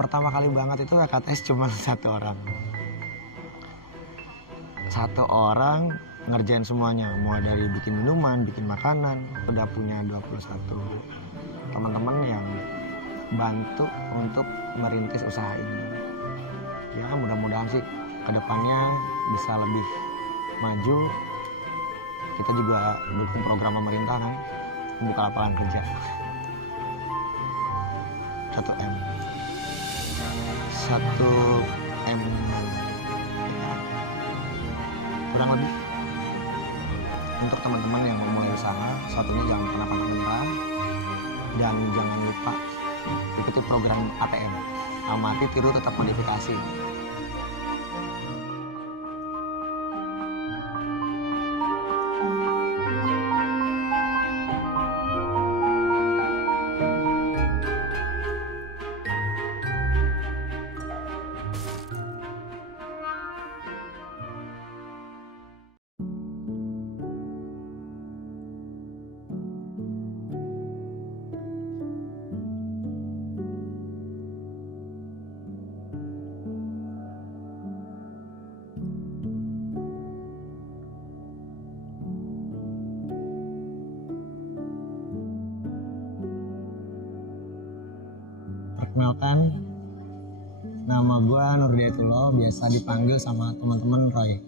Pertama kali banget itu KTS cuma satu orang ngerjain semuanya, mulai dari bikin minuman, bikin makanan. Udah punya 21 teman-teman yang bantu untuk merintis usaha ini. Ya mudah-mudahan sih kedepannya bisa lebih maju. Kita juga dukung program pemerintah kan, buka lapangan kerja. 1M 1M kurang lebih. Untuk teman-teman yang mau mulai usaha, satunya jangan pernah pantang menyerah dan jangan lupa ikuti program ATM, amati, tiru, tetap modifikasi. Perkenalkan, nama gue Nurdiatullah, biasa dipanggil sama teman-teman Roy.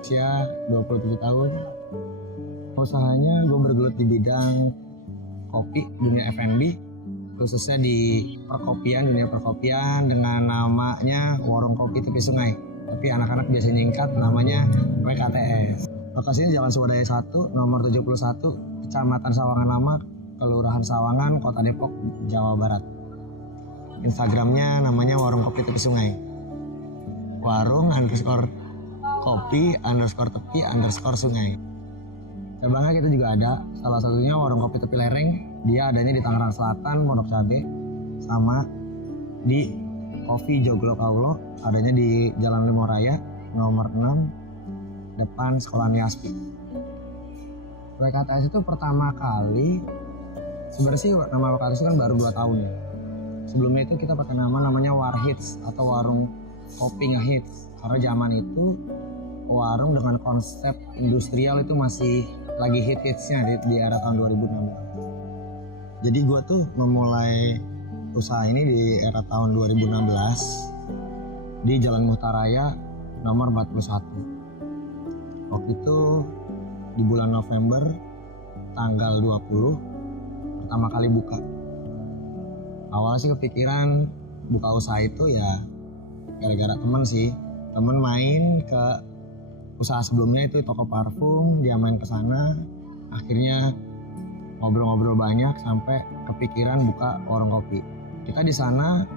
Usia 27 tahun. Usahanya gue bergelut di bidang kopi, dunia F&B, khususnya di dunia perkopian dengan namanya Warung Kopi Tepi Sungai. Tapi anak-anak biasa nyingkat namanya WKTS. Lokasinya Jalan Swadaya 1, nomor 71, Kecamatan Sawangan Lama, Kelurahan Sawangan, Kota Depok, Jawa Barat. Instagramnya namanya Warung Kopi Tepi Sungai. Warung _kopi_tepi_sungai. Cabangnya kita juga ada, salah satunya Warung Kopi Tepi Lereng. Dia adanya di Tangerang Selatan, Pondok Cabe, sama di Kopi Joglo Kaulo, adanya di Jalan Limoraya, nomor 6, depan Sekolah Niaspi. WKTS itu pertama kali, sebenarnya sih nama WKTS itu kan baru 2 tahun ya. Sebelumnya itu kita pakai namanya Warhits atau Warung Kopi Ngehits. Karena zaman itu warung dengan konsep industrial itu masih lagi hits-hitsnya di era tahun 2016. Jadi gue tuh memulai usaha ini di era tahun 2016 di Jalan Muhtaraya nomor 41. Waktu itu di bulan November tanggal 20 pertama kali buka. Awalnya sih kepikiran buka usaha itu ya gara-gara temen sih. Temen main ke usaha sebelumnya itu toko parfum, dia main ke sana. Akhirnya ngobrol-ngobrol banyak sampai kepikiran buka warung kopi. Kita di sana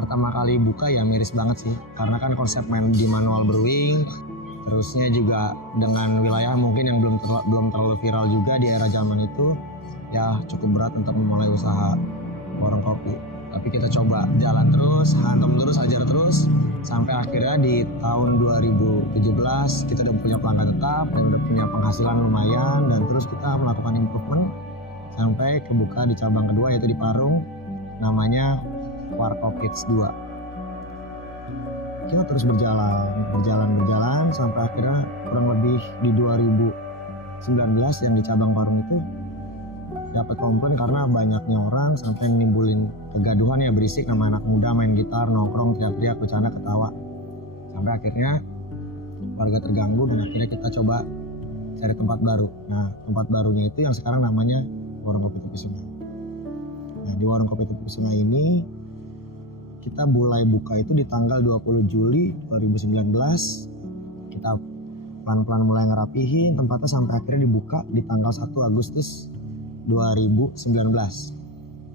pertama kali buka ya miris banget sih. Karena kan konsep main di manual brewing, terusnya juga dengan wilayah mungkin yang belum terlalu viral juga di era zaman itu. Ya cukup berat untuk memulai usaha warung kopi. Tapi kita coba jalan terus, hantem terus, ajar terus, sampai akhirnya di tahun 2017 kita udah punya pelanggan tetap dan udah punya penghasilan lumayan, dan terus kita melakukan improvement sampai kebuka di cabang kedua yaitu di Parung, namanya Warkop Kids 2. Kita terus berjalan sampai akhirnya kurang lebih di 2019 yang di cabang Parung itu dapat komplain karena banyaknya orang sampai menimbulin kegaduhan ya, berisik sama anak muda main gitar, nongkrong, teriak-teriak, bercanda, ketawa. Sampai akhirnya warga terganggu dan akhirnya kita coba cari tempat baru. Nah, tempat barunya itu yang sekarang namanya Warung Kopi Tepi Sungai. Nah, di Warung Kopi Tepi Sungai ini kita mulai buka itu di tanggal 20 Juli 2019. Kita pelan-pelan mulai ngerapihin tempatnya sampai akhirnya dibuka di tanggal 1 Agustus 2019.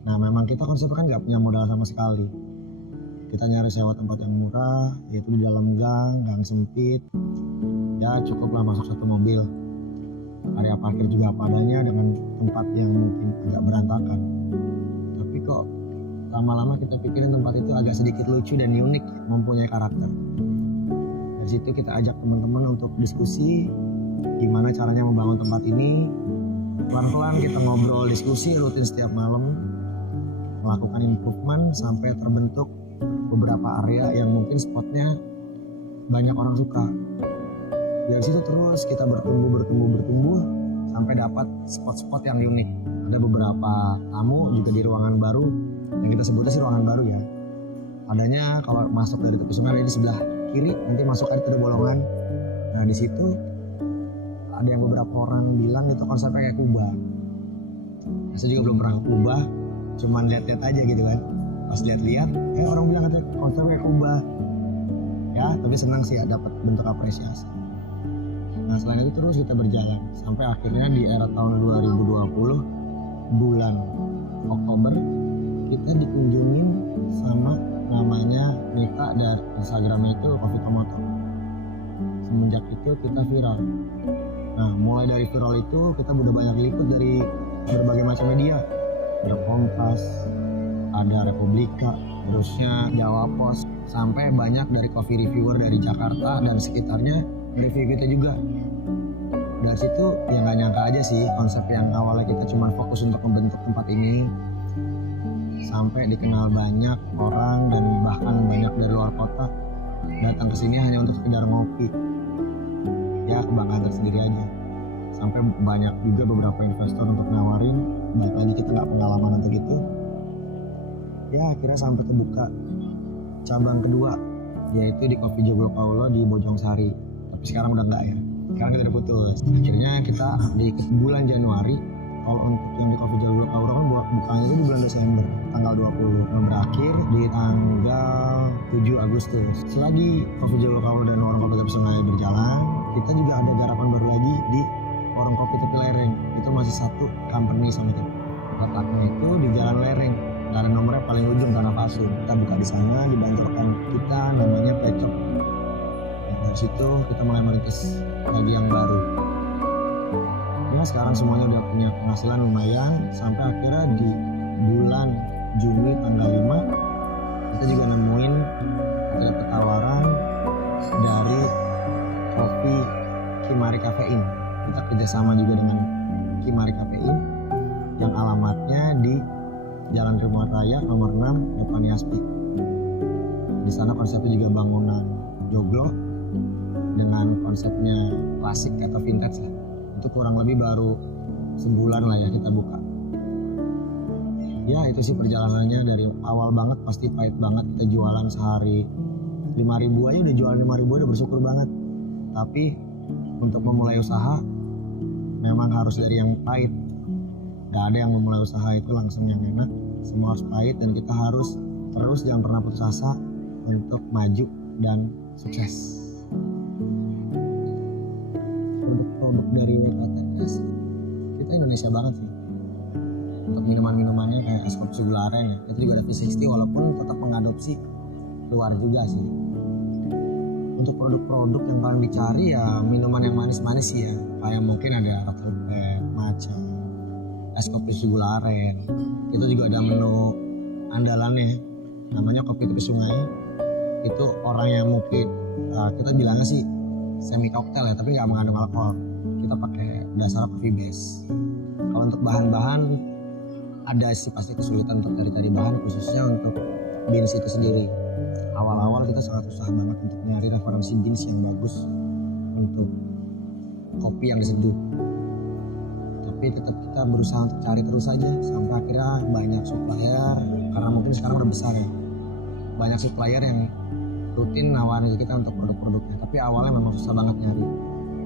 Nah, memang kita konsepnya kan nggak punya modal sama sekali. Kita nyari sewa tempat yang murah, yaitu di dalam gang sempit. Ya cukuplah masuk 1 mobil. Area parkir juga apa adanya dengan tempat yang mungkin agak berantakan. Tapi kok lama-lama kita pikirin tempat itu agak sedikit lucu dan unik, mempunyai karakter. Dari situ kita ajak teman-teman untuk diskusi gimana caranya membangun tempat ini. Pelan-pelan kita ngobrol, diskusi rutin setiap malam. melakukan improvement sampai terbentuk beberapa area yang mungkin spotnya banyak orang suka. Dari situ terus kita bertumbuh sampai dapat spot-spot yang unik. Ada beberapa tamu juga di ruangan baru yang kita sebutnya sih ruangan baru ya. Adanya kalau masuk dari tepi sungai di sebelah kiri, nanti masuk aja ada bolongan. Nah di situ ada yang beberapa orang bilang itu konsepnya kayak Kuba. Saya juga belum pernah ke Kuba, cuman lihat-lihat aja gitu kan. Pas lihat-lihat, orang bilang katanya konsepnya kayak Kuba. Ya, tapi senang sih ya dapat bentuk apresiasi. Nah selain itu terus kita berjalan sampai akhirnya di era tahun 2020 bulan Oktober kita dikunjungin sama namanya Nita dari Instagramnya itu Coffee Tomato. Semenjak itu kita viral. Nah mulai dari viral itu kita udah banyak liput dari berbagai macam media. Ada Kompas, ada Republika, terusnya Jawa Pos, sampai banyak dari coffee reviewer dari Jakarta dan sekitarnya review kita juga. Dari situ ya nggak nyangka aja sih konsep yang awalnya kita cuma fokus untuk membentuk tempat ini sampai dikenal banyak orang dan bahkan banyak dari luar kota datang ke sini hanya untuk sekedar ngopi. Ya kebanggaan tersendiri aja. Sampai banyak juga beberapa investor untuk nawarin, balik lagi kita nggak pengalaman untuk itu. Ya akhirnya sampai kebuka cabang kedua yaitu di Coffee Joglo Kaulo di Bojongsari. Tapi sekarang udah enggak ya. Sekarang kita udah putus. Akhirnya kita di bulan Januari, kalau untuk yang di Coffee Joglo Kaulo kan bukanya itu di bulan Desember tanggal 20. Nah, berakhir di tanggal 7 Agustus. Selagi Coffee Joglo Kaulo dan Warung Kopi Tepi Sungai berjalan, kita juga ada garapan baru lagi di Warung Kopi Tepi Lereng. Itu masih satu company sama kita. Letaknya itu di Jalan Lereng. Ada nomornya paling ujung Tanah Pasir. Kita buka di sana, dibantu rekan kita namanya Pecok. Dari situ kita mulai merintis lagi yang baru. Ya sekarang semuanya udah punya penghasilan lumayan sampai akhirnya di bulan Juni tanggal 5 kita juga nemuin ada tawaran dari kopi Kimari Kafein. Kita kerjasama juga dengan Kimari Kafein yang alamatnya di Jalan Rimau Raya nomor 6 depan Yaspi. Di sana konsepnya juga bangunan joglo dengan konsepnya klasik atau vintage lah. Itu kurang lebih baru sebulan lah ya kita buka. Ya itu sih perjalanannya dari awal banget pasti pahit banget. Kita jualan sehari 5.000 aja udah jualan 5.000 udah bersyukur banget. Tapi untuk memulai usaha memang harus dari yang pahit. Gak ada yang memulai usaha itu langsung yang enak. Semua harus pahit dan kita harus terus jangan pernah putus asa untuk maju dan sukses. Produk-produk dari WKTS kita Indonesia banget sih. Untuk minuman-minumannya kayak es kopi gula aren ya, itu juga ada V60 walaupun tetap mengadopsi luar juga sih. Untuk produk-produk yang paling dicari ya minuman yang manis-manis sih ya, kayak mungkin ada Rotterberg, matcha, es kopi gula aren. Itu juga ada menu andalannya namanya kopi tepi sungai. Itu orang yang mungkin kita bilangnya sih semi koktel ya, tapi nggak mengandung alkohol. Kita pakai dasar coffee base. Kalau untuk bahan-bahan ada sih pasti kesulitan untuk cari bahan, khususnya untuk beans itu sendiri. Awal-awal kita sangat susah banget untuk nyari referensi beans yang bagus untuk kopi yang diseduh. Tapi tetap kita berusaha untuk cari terus aja sampai akhirnya banyak supplier, karena mungkin sekarang udah besar ya. Banyak supplier yang rutin nawarin kita untuk produk-produknya, tapi awalnya memang susah banget nyari.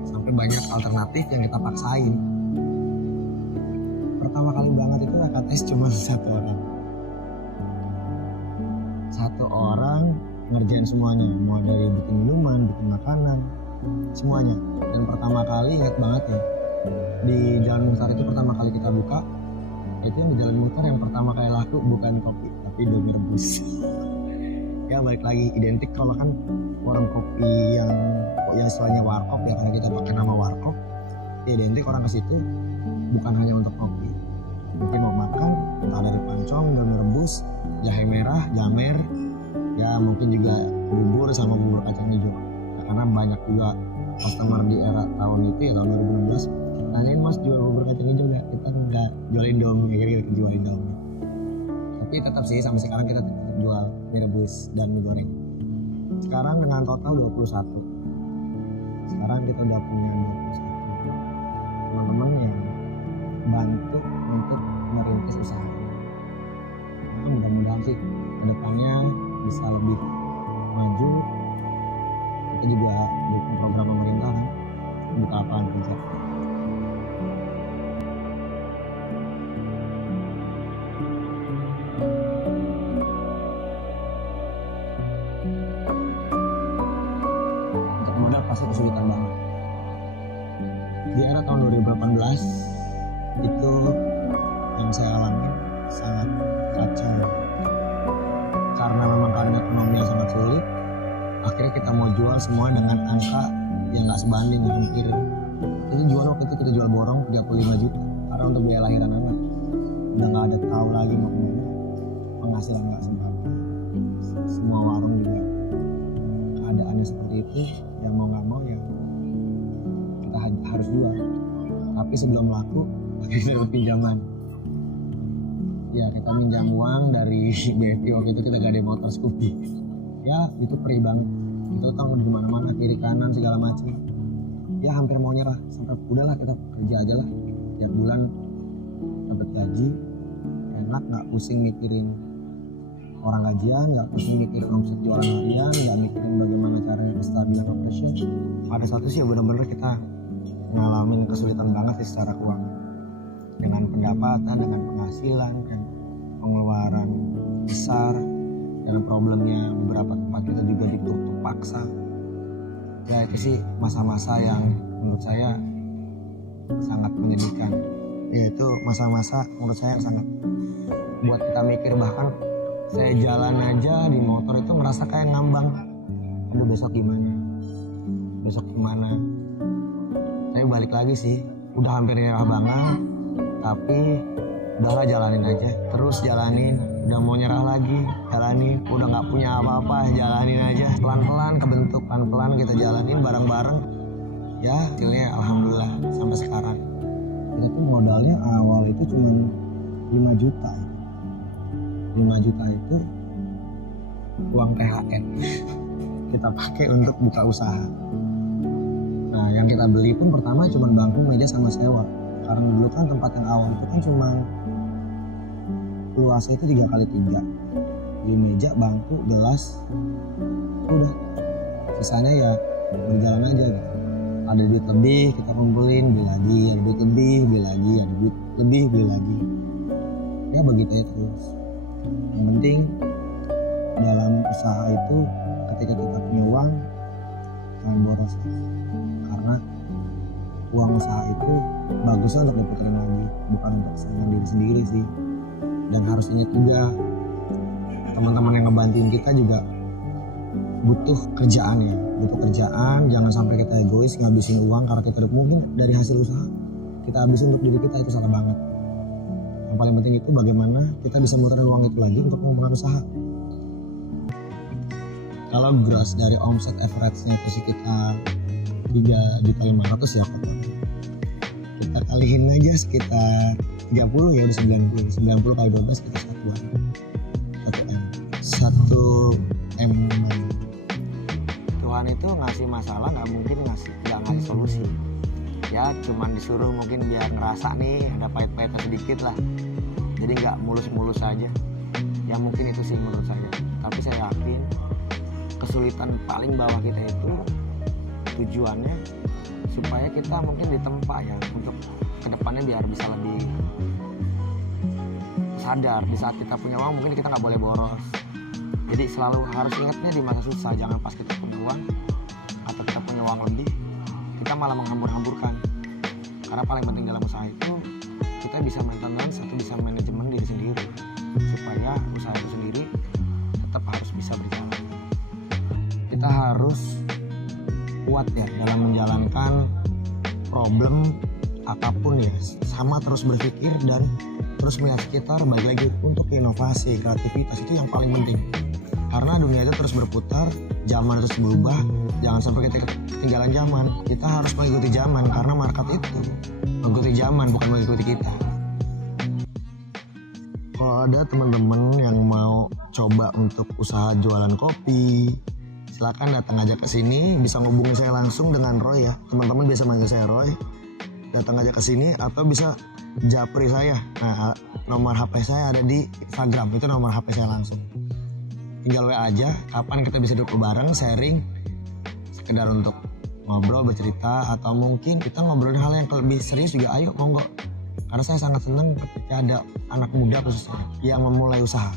Sampai banyak alternatif yang kita paksain. Pertama kali banget itu KTS cuma satu orang ngerjain semuanya, mulai dari bikin minuman, bikin makanan, semuanya. Dan pertama kali ingat banget ya, di Jalan Muhtar itu pertama kali kita buka, itu yang di Jalan Muhtar yang pertama kali laku bukan kopi tapi Indomie rebus. Ya balik lagi identik kalau kan warung kopi yang istilahnya warkop ya, karena kita pakai nama warkop, ya identik orang ke situ bukan hanya untuk kopi, mungkin mau makan entah dari pancong, Indomie rebus, jahe merah, jamer, ya mungkin juga bubur sama bubur kacang hijau. Ya, karena banyak juga customer di era tahun itu ya tahun 2016 nanyain, mas jual bubur kacang hijau nggak? Kita nggak jual Indomie, kita jual Indomie. Tapi Tapi tetap sih sampai sekarang kita tetap jual mie rebus dan mie goreng. Sekarang dengan total 21. Sekarang kita udah punya 21 teman-teman yang bantu untuk merintis usaha. Nah, mudah-mudahan sih kedepannya bisa lebih maju. Kita juga dukung program pemerintah kan, buka lapangan kerja. Untuk modal pasti kesulitan banget. Di era tahun 2018 itu yang saya alami sangat kacau. Karena memang keadaan ekonomi yang sangat sulit, akhirnya kita mau jual semua dengan angka yang nggak sebanding. Hampir itu jual waktu itu kita jual borong 35 juta karena untuk biaya lahiran anak. Udah nggak ada tahu lagi mau kemana, penghasilan nggak seberapa. Semua warung juga keadaannya seperti itu, yang mau nggak mau ya kita harus jual. Tapi sebelum laku akhirnya dapat pinjaman. Ya kita minjam uang dari BFI waktu itu, kita gade motor Scoopy. Ya itu perih banget. Itu utang di mana-mana, kiri kanan segala macam. Ya hampir mau nyerah, sampai udahlah kita kerja aja lah. Tiap bulan dapat gaji, enak, nggak pusing mikirin orang gajian, nggak pusing mikirin omset jualan harian, nggak mikirin bagaimana caranya kestabilan operation. Pada satu sih benar-benar kita ngalamin kesulitan banget sih secara keuangan. Dengan pendapatan, dengan penghasilan, dan pengeluaran besar, dan problemnya beberapa tempat kita juga ditutup paksa. Ya itu sih masa-masa yang menurut saya sangat menyedihkan. Ya itu masa-masa menurut saya yang sangat buat kita mikir. Bahkan saya jalan aja di motor itu ngerasa kayak ngambang. Aduh besok gimana? Besok gimana? Tapi balik lagi sih, udah hampir nyerah banget. Tapi udahlah jalanin aja, terus jalanin. Udah mau nyerah lagi, jalanin. Udah nggak punya apa-apa, jalanin aja. Pelan-pelan kebentuk, pelan-pelan kita jalanin bareng-bareng. Ya hasilnya alhamdulillah sampai sekarang. Kita tuh modalnya awal itu cuma 5 juta. 5 juta itu uang THR kita pakai untuk buka usaha. Nah yang kita beli pun pertama cuma bangku, meja sama sewa. Karena dulu kan tempat yang awal itu kan cuma luasnya itu 3x3. Di meja, bangku, gelas, udah. Sisanya ya berjalan aja gitu. Ada duit lebih kita kumpulin, beli lagi. Ada duit lebih, beli lagi. Ada duit lebih, beli lagi. Ya begitu ya terus. Yang penting dalam usaha itu ketika kita punya uang jangan boros. Karena uang usaha itu bagusnya untuk diputerin lagi, bukan untuk senang diri sendiri sih. Dan harus ingat juga teman-teman yang ngebantuin kita juga butuh kerjaan ya, butuh kerjaan. Jangan sampai kita egois ngabisin uang karena kita mungkin dari hasil usaha kita habisin untuk diri kita, itu salah banget. Yang paling penting itu bagaimana kita bisa muterin uang itu lagi untuk mengembangkan usaha. Kalau gross dari omset average-nya itu sekitar 3.500.000 ya total. Kita kaliin aja sekitar 30 ya udah 90. 90 kali 12 sekitar 1 M. Tuhan itu ngasih masalah nggak mungkin nggak ngasih solusi. Ya cuman disuruh mungkin biar ngerasa nih ada pahit-pahitnya sedikit lah. Jadi nggak mulus-mulus aja. Ya mungkin itu sih menurut saya. Tapi saya yakin kesulitan paling bawah kita itu tujuannya supaya kita mungkin ditempa ya untuk kedepannya biar bisa lebih sadar. Di saat kita punya uang mungkin kita nggak boleh boros. Jadi selalu harus ingatnya di masa susah, jangan pas kita punya uang atau kita punya uang lebih kita malah menghambur-hamburkan. Karena paling penting dalam usaha itu kita bisa maintenance atau bisa manajemen diri sendiri supaya usaha itu sendiri tetap harus bisa berjalan. Kita harus kuat ya dalam menjalankan problem apapun ya, sama terus berpikir dan terus melihat sekitar. Balik lagi untuk inovasi, kreativitas itu yang paling penting. Karena dunia itu terus berputar, zaman terus berubah, jangan sampai kita ketinggalan zaman. Kita harus mengikuti zaman karena market itu mengikuti zaman bukan mengikuti kita. Kalau ada teman-teman yang mau coba untuk usaha jualan kopi, silakan datang aja ke sini. Bisa ngubungi saya langsung dengan Roy ya. Teman-teman biasa manggil saya Roy. Datang aja ke sini atau bisa japri saya. Nah, nomor HP saya ada di Instagram. Itu nomor HP saya langsung. Tinggal WA aja. Kapan kita bisa duduk bareng, sharing, sekedar untuk ngobrol, bercerita, atau mungkin kita ngobrolin hal yang lebih serius juga. Ayo, monggo. Karena saya sangat senang ketika ada anak muda khususnya yang memulai usaha.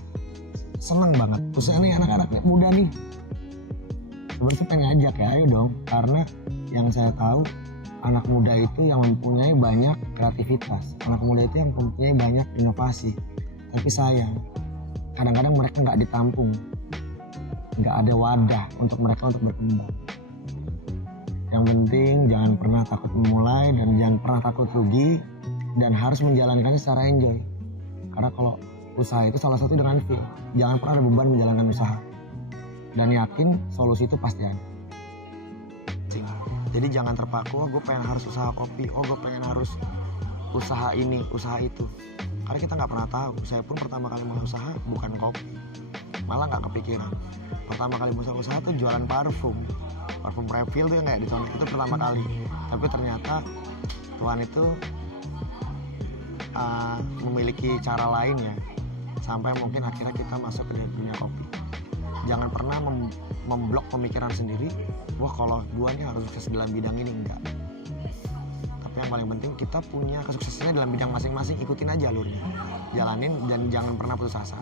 Senang banget, khususnya nih anak-anak muda nih. Sebenarnya saya pengen ngajak ya, ayo dong. Karena yang saya tahu, anak muda itu yang mempunyai banyak kreativitas. Anak muda itu yang mempunyai banyak inovasi. Tapi sayang, kadang-kadang mereka nggak ditampung. Nggak ada wadah untuk mereka untuk berkembang. Yang penting jangan pernah takut memulai dan jangan pernah takut rugi. Dan harus menjalankannya secara enjoy. Karena kalau usaha itu salah satu dengan feel. Jangan pernah ada beban menjalankan usaha. Dan yakin solusi itu pasti ada. Jadi jangan terpaku, oh gue pengen harus usaha kopi, oh gue pengen harus usaha ini, usaha itu. Karena kita nggak pernah tahu. Saya pun pertama kali mau usaha bukan kopi. Malah nggak kepikiran. Pertama kali mau usaha tuh jualan parfum. Parfum refill tuh yang kayak dicontoh itu pertama kali. Tapi ternyata Tuhan itu memiliki cara lain ya, sampai mungkin akhirnya kita masuk ke dunia kopi. Jangan pernah memblok pemikiran sendiri, wah kalau gua nih harus sukses dalam bidang ini, enggak. Tapi yang paling penting kita punya kesuksesannya dalam bidang masing-masing, ikutin aja alurnya, jalanin dan jangan pernah putus asa.